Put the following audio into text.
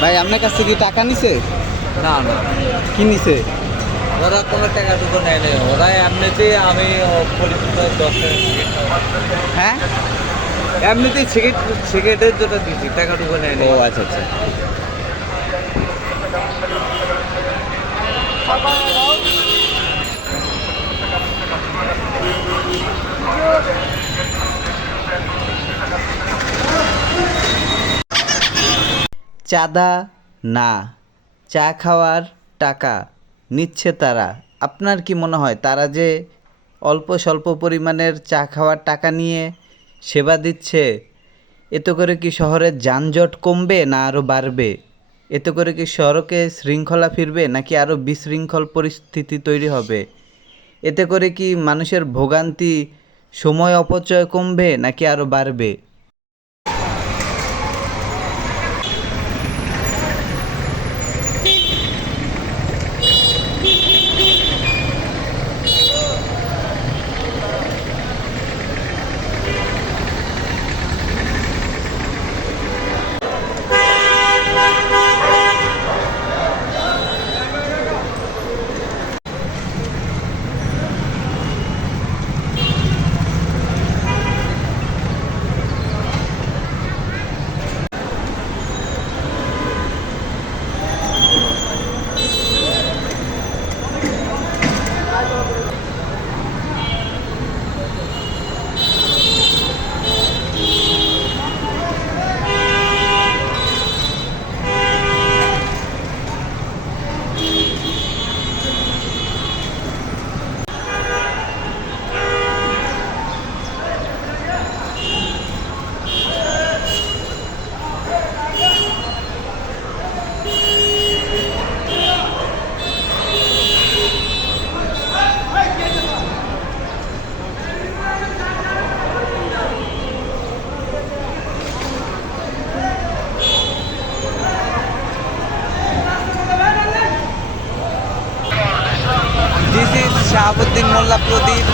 ভাই আপনার কাছ থেকে টাকা নিছে? না না, কি নিছে? ওরা কোনো টাকাটুকু নেয় নেই, ওরা এমনিতেই আমি পরিচিত 10 টাকা সিগারেট, হ্যাঁ, এমনিতেই সিগারেটের যেটা দিচ্ছি টাকাটুকু নেয় ও নেই। আচ্ছা আচ্ছা। চাঁদা না, চা খাওয়ার টাকা নিচ্ছে তারা। আপনার কি মনে হয় তারা যে অল্প স্বল্প পরিমাণের চা খাওয়ার টাকা নিয়ে সেবা দিচ্ছে, এতে করে কি শহরের যানজট কমবে না আরও বাড়বে? এতে করে কি সড়কে শৃঙ্খলা ফিরবে নাকি আরও বিশৃঙ্খল পরিস্থিতি তৈরি হবে? এতে করে কি মানুষের ভোগান্তি, সময় অপচয় কমবে নাকি আরও বাড়বে? This is Shahabuddin Molla Pradip.